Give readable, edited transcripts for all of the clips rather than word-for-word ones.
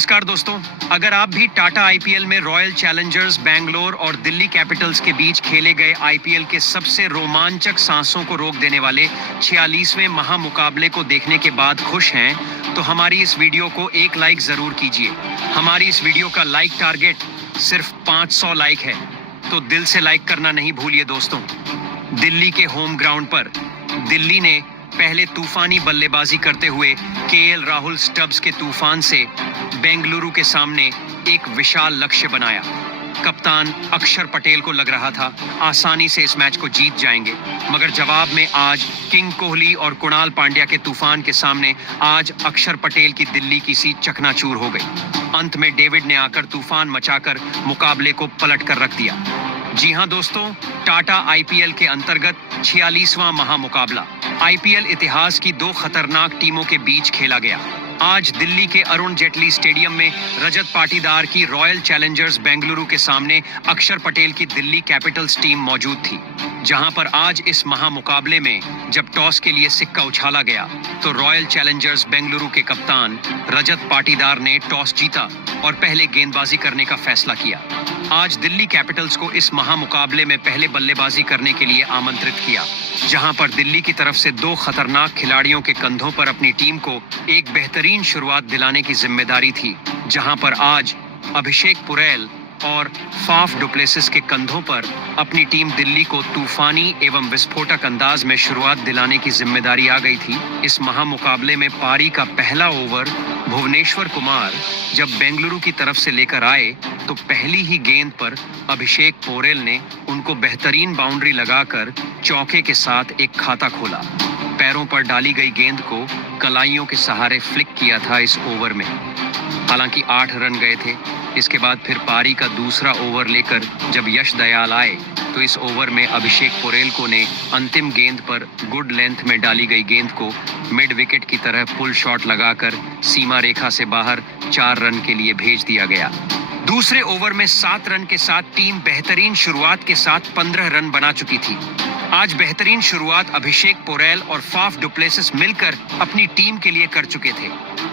नमस्कार दोस्तों, अगर आप भी टाटा आईपीएल में रॉयल चैलेंजर्स बेंगलोर और दिल्ली कैपिटल्स के बीच खेले गए आईपीएल के सबसे रोमांचक सांसों को रोक देने वाले 46वें महामुकाबले को देखने के बाद खुश हैं, तो हमारी इस वीडियो को एक लाइक जरूर कीजिए। हमारी इस वीडियो का लाइक टारगेट सिर्फ 500 लाइक है, तो दिल से लाइक करना नहीं भूलिए दोस्तों। दिल्ली के होम ग्राउंड पर दिल्ली ने पहले तूफानी बल्लेबाजी करते हुए केएल राहुल स्टब्स के तूफान से बेंगलुरु के सामने एक विशाल लक्ष्य बनाया। कप्तान अक्षर पटेल को लग रहा था आसानी से इस मैच को जीत जाएंगे, मगर जवाब में आज किंग कोहली और कुणाल पांड्या के तूफान के सामने आज अक्षर पटेल की दिल्ली की सीट चकनाचूर हो गई। अंत में डेविड ने आकर तूफान मचाकर मुकाबले को पलट कर रख दिया। जी हां दोस्तों, टाटा आईपीएल के अंतर्गत 46वां महामुकाबला आईपीएल इतिहास की दो खतरनाक टीमों के बीच खेला गया। आज दिल्ली के अरुण जेटली स्टेडियम में रजत पाटीदार की रॉयल चैलेंजर्स बेंगलुरु के सामने अक्षर पटेल की दिल्ली कैपिटल्स टीम मौजूद थी, जहां पर आज इस महामुकाबले में जब टॉस के लिए सिक्का उछाला गया तो रॉयल चैलेंजर्स बेंगलुरु के कप्तान रजत पाटीदार ने टॉस जीता और पहले गेंदबाजी करने का फैसला किया। आज दिल्ली कैपिटल्स को इस महामुकाबले में पहले बल्लेबाजी करने के लिए आमंत्रित किया, जहां पर दिल्ली की तरफ से दो खतरनाक खिलाड़ियों के कंधों पर अपनी टीम को एक बेहतरीन शुरुआत दिलाने की जिम्मेदारी थी, जहां पर आज अभिषेक पुरेल और फाफ डुप्लेसिस के कंधों पर अपनी टीम दिल्ली को तूफानी एवं विस्फोटक अंदाज में शुरुआत दिलाने की जिम्मेदारी आ गई थी। इस महामुकाबले में पारी का पहला ओवर भुवनेश्वर कुमार जब बेंगलुरु की तरफ से लेकर आए तो पहली ही गेंद पर अभिषेक पोरेल ने उनको बेहतरीन बाउंड्री लगाकर चौके के साथ एक खाता खोला। पैरों पर डाली गई गेंद को कलाइयों के सहारे फ्लिक किया था इस ओवर में। हालांकि 8 रन गए थे। इसके बाद फिर पारी का दूसरा ओवर लेकर जब यश दयाल आए तो इस ओवर में अभिषेक पोरेल को ने अंतिम गेंद पर गुड लेंथ में डाली गई गेंद को मिड विकेट की तरह पुल शॉट लगाकर सीमा रेखा से बाहर 4 रन के लिए भेज दिया गया। दूसरे ओवर में 7 रन के साथ टीम बेहतरीन शुरुआत के साथ 15 रन बना चुकी थी। आज बेहतरीन शुरुआत अभिषेक पोरेल और फाफ डुप्लेसिस मिलकर अपनी टीम के लिए कर चुके थे,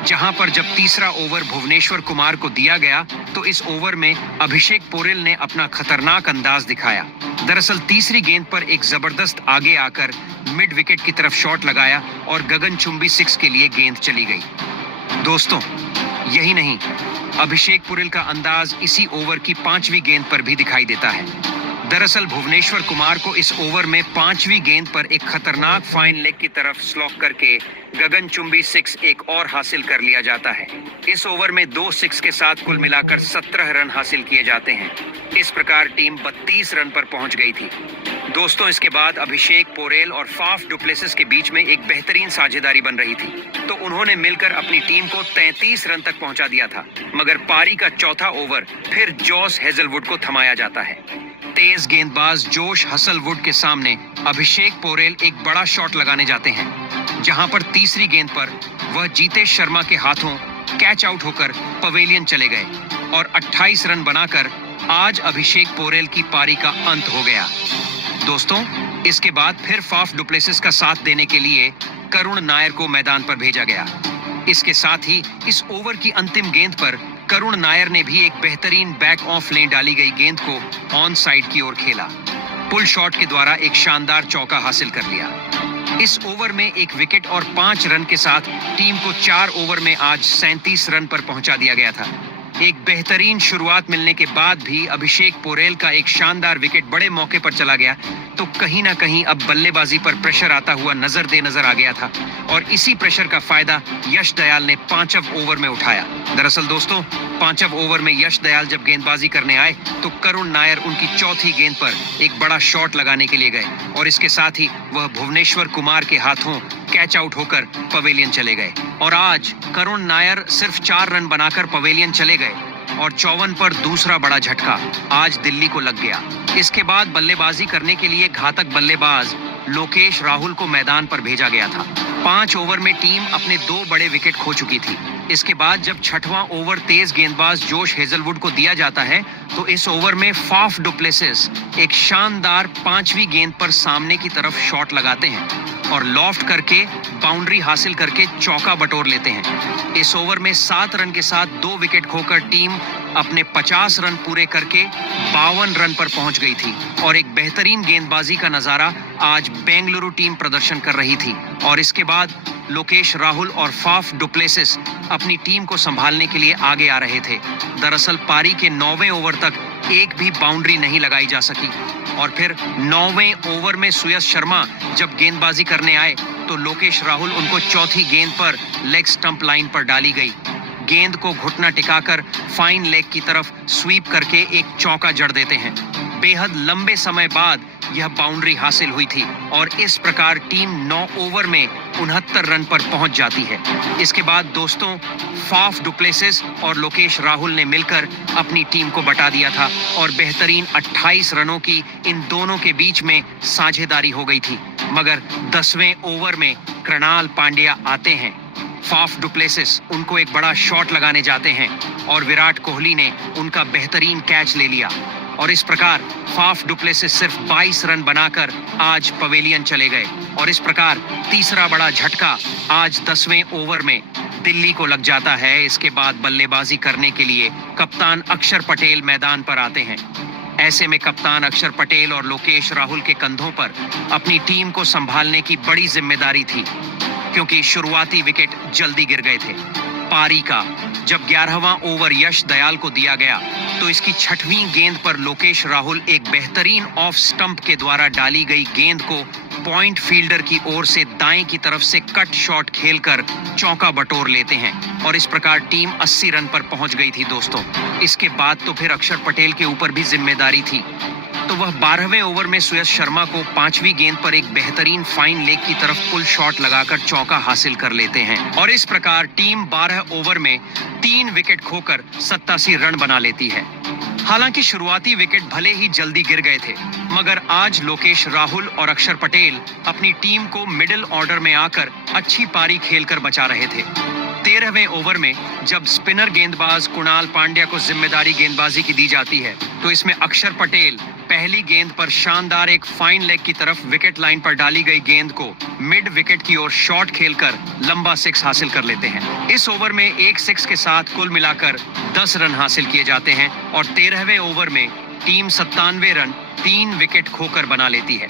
जहां पर जब तीसरा ओवर भुवनेश्वर कुमार को दिया गया तो इस ओवर में अभिषेक पोरेल ने अपना खतरनाक अंदाज दिखाया। दरअसल तीसरी गेंद पर एक जबरदस्त आगे आकर मिड विकेट की तरफ शॉट लगाया और गगनचुंबी 6 के लिए गेंद चली गई। दोस्तों, यही नहीं, अभिषेक पोरेल का अंदाज इसी ओवर की 5वीं गेंद पर भी दिखाई देता है। दरअसल भुवनेश्वर कुमार को इस ओवर में 5वीं गेंद पर एक खतरनाक फाइन लेग की तरफ स्लॉक करके गगनचुंबी 6 एक और हासिल कर लिया जाता है। इस ओवर में 2 6 के साथ कुल मिलाकर 17 रन हासिल किए जाते हैं। इस प्रकार टीम 32 रन पर पहुंच गई थी। दोस्तों, इसके बाद अभिषेक पोरेल और फाफ डुप्लेसिस के बीच में एक बेहतरीन साझेदारी बन रही थी, तो उन्होंने मिलकर अपनी टीम को 33 रन तक पहुंचा दिया था। मगर पारी का चौथा ओवर फिर जॉस हेजलवुड को थमाया जाता है। तेज गेंदबाज जोश हसलवुड के सामने अभिषेक पोरेल एक बड़ा शॉट लगाने जाते हैं, जहां पर तीसरी गेंद पर वह जीतेश शर्मा के हाथों कैच आउट होकर पवेलियन चले गए और 28 रन बनाकर आज अभिषेक पोरेल की पारी का अंत हो गया। दोस्तों, इसके बाद फिर फाफ डुप्लेसिस का साथ देने के लिए करुण नायर को मैदान पर भेजा गया। इसके साथ ही इस ओवर की अंतिम गेंद पर करुण नायर ने भी एक बेहतरीन बैक ऑफ लेन डाली गई गेंद को ऑन साइड की ओर खेला। पुल शॉट के द्वारा एक शानदार चौका हासिल कर लिया। इस ओवर में एक विकेट और 5 रन के साथ टीम को 4 ओवर में आज 37 रन पर पहुंचा दिया गया था। एक बेहतरीन शुरुआत मिलने के बाद भी अभिषेक पोरेल का एक शानदार विकेट बड़े मौके पर चला गया, तो कहीं ना कहीं अब बल्लेबाजी पर प्रेशर आता हुआ नजर आ गया था और इसी प्रेशर का फायदा यश दयाल ने 5वें ओवर में उठाया। दरअसल दोस्तों, 5वें ओवर में यश दयाल जब गेंदबाजी करने आए तो करुण नायर उनकी चौथी गेंद पर एक बड़ा शॉट लगाने के लिए गए और इसके साथ ही वह भुवनेश्वर कुमार के हाथों कैच आउट होकर पवेलियन चले गए और आज करुण नायर सिर्फ 4 रन बनाकर पवेलियन चले गए और 54 पर दूसरा बड़ा झटका आज दिल्ली को लग गया। इसके बाद बल्लेबाजी करने के लिए घातक बल्लेबाज लोकेश राहुल को मैदान पर भेजा गया था 5 ओवर में टीम अपने 2 बड़े विकेट खो चुकी थी। इसके बाद जब छठवां ओवर तेज गेंदबाज जोश हेजलवुड को दिया जाता है तो इस ओवर में फाफ डुप्लेसिस एक शानदार 5वीं गेंद पर सामने की तरफ शॉट लगाते हैं और लॉफ्ट करके बाउंड्री हासिल करके चौका बटोर लेते हैं। इस ओवर में 7 रन के साथ 2 विकेट खोकर टीम अपने 50 रन पूरे करके 52 रन पर पहुंच गई थी और एक बेहतरीन गेंदबाजी का नजारा आज बेंगलुरु टीम प्रदर्शन कर रही थी। और इसके बाद लोकेश राहुल और फाफ डुप्लेसिस अपनी टीम को संभालने के लिए आगे आ रहे थे। दरअसल पारी के 9वें ओवर तक एक भी बाउंड्री नहीं लगाई जा सकी और फिर 9वें ओवर में सुयश शर्मा जब गेंदबाजी करने आए तो लोकेश राहुल उनको चौथी गेंद पर लेग स्टंप लाइन पर डाली गई। गेंद को घुटना टिकाकर फाइन लेग की तरफ स्वीप करके एक चौका जड़ देते हैं। बेहद लंबे समय बाद यह बाउंड्री हासिल हुई थी और इस प्रकार टीम 9 ओवर में 69 रन पर पहुंच जाती है। इसके बाद दोस्तों फाफ डुप्लेसिस और लोकेश राहुल ने मिलकर अपनी टीम को बटा दिया था और बेहतरीन 28 रनों की इन दोनों के बीच में साझेदारी हो गई थी। मगर 10वें ओवर में कृणाल पांड्या आते हैं। फाफ डुप्लेसिस उनको एक बड़ा शॉट लगाने जाते हैं और विराट कोहली ने उनका बेहतरीन कैच ले लिया और इस प्रकार फाफ डुप्लेसिस सिर्फ 22 रन बनाकर आज पवेलियन चले गए। और इस प्रकार तीसरा बड़ा झटका आज 10वें ओवर में दिल्ली को लग जाता है। इसके बाद बल्लेबाजी करने के लिए कप्तान अक्षर पटेल मैदान पर आते हैं। ऐसे में कप्तान अक्षर पटेल और लोकेश राहुल के कंधों पर अपनी टीम को संभालने की बड़ी जिम्मेदारी थी क्योंकि शुरुआती विकेट जल्दी गिर गए थे। पारी का जब 11वां ओवर यश दयाल को दिया गया तो इसकी 6वीं गेंद पर लोकेश राहुल एक बेहतरीन ऑफ स्टंप के द्वारा डाली गई गेंद को पॉइंट फील्डर की ओर से दाएं की तरफ से कट शॉट खेलकर चौका बटोर लेते हैं और इस प्रकार टीम 80 रन पर पहुंच गई थी दोस्तों। इसके बाद तो फिर अक्षर पटेल के ऊपर भी जिम्मेदारी थी तो वह 12वें ओवर में सुयश शर्मा को 5वीं गेंद पर एक बेहतरीन फाइन लेग की तरफ पुल शॉट लगाकर चौका हासिल कर लेते हैं और इस प्रकार टीम 12 ओवर में 3 विकेट खोकर 87 रन बना लेती है। हालांकि शुरुआती विकेट भले ही जल्दी गिर गए थे मगर आज लोकेश राहुल और अक्षर पटेल अपनी टीम को मिडिल ऑर्डर में आकर अच्छी पारी खेलकर बचा रहे थे। 13वें ओवर में जब स्पिनर गेंदबाज कृणाल पांड्या को जिम्मेदारी गेंदबाजी की दी जाती है तो इसमें अक्षर पटेल पहली गेंद पर शानदार एक फाइन लेग की तरफ विकेट लाइन पर डाली गई गेंद को मिड विकेट की ओर शॉट खेलकर लंबा 6 हासिल कर लेते हैं। इस ओवर में एक 6 के साथ कुल मिलाकर 10 रन हासिल किए जाते हैं और 13वें ओवर में टीम 97 रन 3 विकेट खोकर बना लेती है।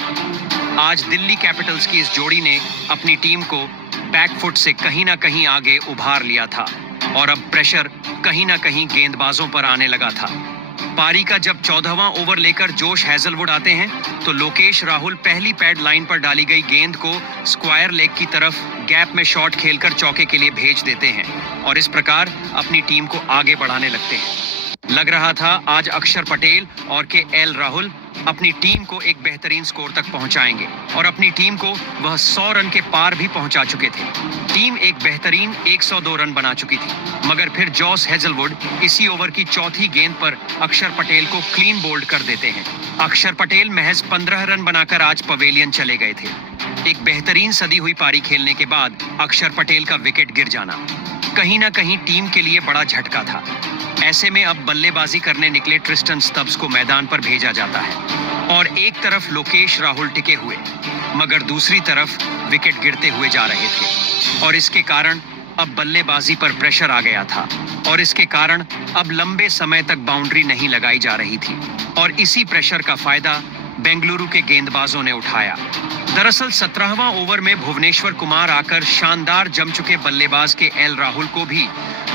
आज दिल्ली कैपिटल्स की इस जोड़ी ने अपनी टीम को बैकफुट से कहीं ना कहीं आगे उभार लिया था और अब प्रेशर कहीं ना कहीं गेंदबाजों पर आने लगा था। पारी का जब 14वां ओवर लेकर जोश हेजलवुड आते हैं तो लोकेश राहुल पहली पैड लाइन पर डाली गई गेंद को स्क्वायर लेग की तरफ गैप में शॉट खेलकर चौके के लिए भेज देते हैं और इस प्रकार अपनी टीम को आगे बढ़ाने लगते हैं। लग रहा था आज अक्षर पटेल और KL राहुल अपनी टीम को एक बेहतरीन स्कोर तक पहुंचाएंगे और अपनी टीम को वह 100 रन के पार भी पहुंचा चुके थे। टीम एक बेहतरीन 102 रन बना चुकी थी मगर फिर जॉस हेजलवुड इसी ओवर की चौथी गेंद पर अक्षर पटेल को क्लीन बोल्ड कर देते हैं। अक्षर पटेल महज 15 रन बनाकर आज पवेलियन चले गए थे। एक बेहतरीन सदी हुई पारी खेलने के बाद अक्षर पटेल का विकेट गिर जाना कहीं ना कहीं टीम के लिए बड़ा झटका था। ऐसे में अब बल्लेबाजी करने निकले ट्रिस्टन स्टब्स को मैदान पर भेजा जाता है और एक तरफ लोकेश राहुल टिके हुए मगर दूसरी तरफ विकेट गिरते हुए जा रहे थे और इसके कारण अब बल्लेबाजी पर प्रेशर आ गया था और इसके कारण अब लंबे समय तक बाउंड्री नहीं लगाई जा रही थी और इसी प्रेशर का फायदा बेंगलुरु के गेंदबाजों ने उठाया। दरअसल 17वां ओवर में भुवनेश्वर कुमार आकर शानदार जम चुके बल्लेबाज KL राहुल को भी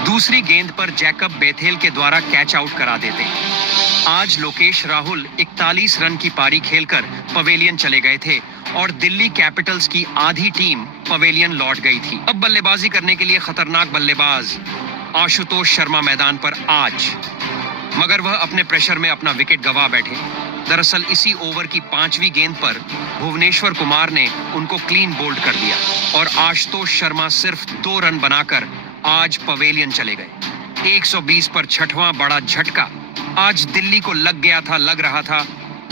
दूसरी गेंद पर जैकब बेथेल के द्वारा कैच आउट करा देते हैं। आज लोकेश राहुल 41 रन की पारी खेलकर पवेलियन चले गए थे और दिल्ली कैपिटल्स की आधी टीम पवेलियन लौट गई थी। अब बल्लेबाजी करने के लिए खतरनाक बल्लेबाज आशुतोष शर्मा मैदान पर आज मगर वह अपने प्रेशर में अपना विकेट गंवा बैठे। दरअसल इसी ओवर की 5वीं गेंद पर भुवनेश्वर कुमार ने उनको क्लीन बोल्ड कर दिया और आशुतोष शर्मा सिर्फ 2 रन बनाकर आज पवेलियन चले गए। 120 पर 6वां बड़ा झटका आज दिल्ली को लग गया था। लग रहा था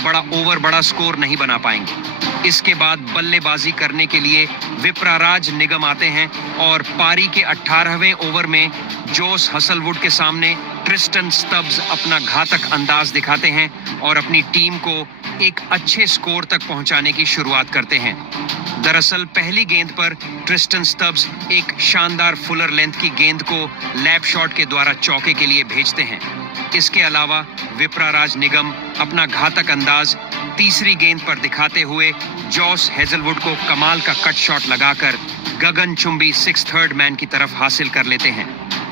बड़ा ओवर, बड़ा स्कोर नहीं बना पाएंगे। इसके बाद बल्लेबाजी करने के लिए विप्राराज निगम आते हैं और पारी के 18वें ओवर में जोस हसलवुड के सामने ट्रिस्टन स्टब्स अपना घातक अंदाज दिखाते हैं और अपनी टीम को एक अच्छे स्कोर तक पहुंचाने की शुरुआत करते हैं। दरअसल पहली गेंद पर ट्रिस्टन स्टब्स एक शानदार फुलर लेंथ की गेंद को लैप शॉट के द्वारा चौके के लिए भेजते हैं। इसके अलावा विप्राराज निगम अपना घातक अंदाज तीसरी गेंद पर दिखाते हुए जॉस हेजलवुड को कमाल का कट शॉट लगाकर गगनचुंबी 6/3 मैन की तरफ हासिल कर लेते हैं।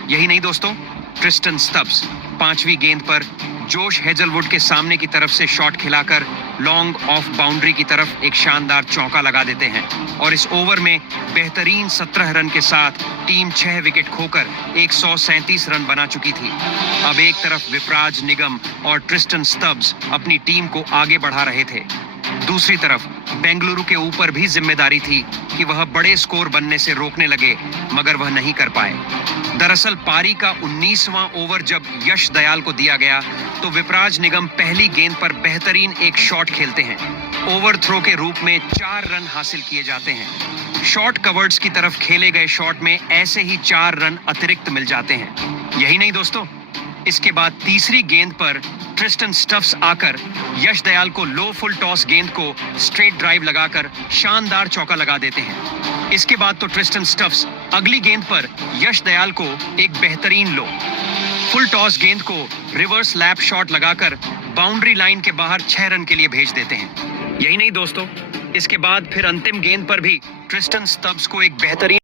यही नहीं दोस्तों, ट्रिस्टन स्टब्स पांचवी गेंद पर जोश हेजलवुड के सामने की तरफ से शॉट खिलाकर लॉन्ग ऑफ बाउंड्री की तरफ एक शानदार चौका लगा देते हैं और इस ओवर में बेहतरीन 17 रन के साथ टीम 6 विकेट खोकर 137 रन बना चुकी थी। अब एक तरफ विप्राज निगम और ट्रिस्टन स्टब्स अपनी टीम को आगे बढ़ा रहे थे, दूसरी तरफ बेंगलुरु के ऊपर भी जिम्मेदारी थी कि वह बड़े स्कोर बनने से रोकने लगे, मगर वह नहीं कर पाए। दरअसल पारी का 19वां ओवर जब यश दयाल को दिया गया तो विप्राज निगम पहली गेंद पर बेहतरीन एक शॉट खेलते हैं। ओवर थ्रो के रूप में 4 रन हासिल किए जाते हैं। शॉर्ट कवर्ड्स की तरफ खेले गए शॉट में ऐसे ही 4 रन अतिरिक्त मिल जाते हैं। यही नहीं दोस्तों, इसके बाद तीसरी गेंद पर ट्रिस्टन स्टब्स आकर यश दयाल को लो फुल टॉस गेंद को स्ट्रेट ड्राइव लगाकर शानदार चौका लगा देते हैं। इसके बाद तो ट्रिस्टन स्टब्स अगली गेंद पर यश दयाल को एक बेहतरीन लो फुल टॉस गेंद को रिवर्स लैप शॉट लगाकर बाउंड्री लाइन के बाहर 6 रन के लिए भेज देते हैं। यही नहीं दोस्तों, इसके बाद फिर अंतिम गेंद पर भी ट्रिस्टन स्टब्स को एक बेहतरीन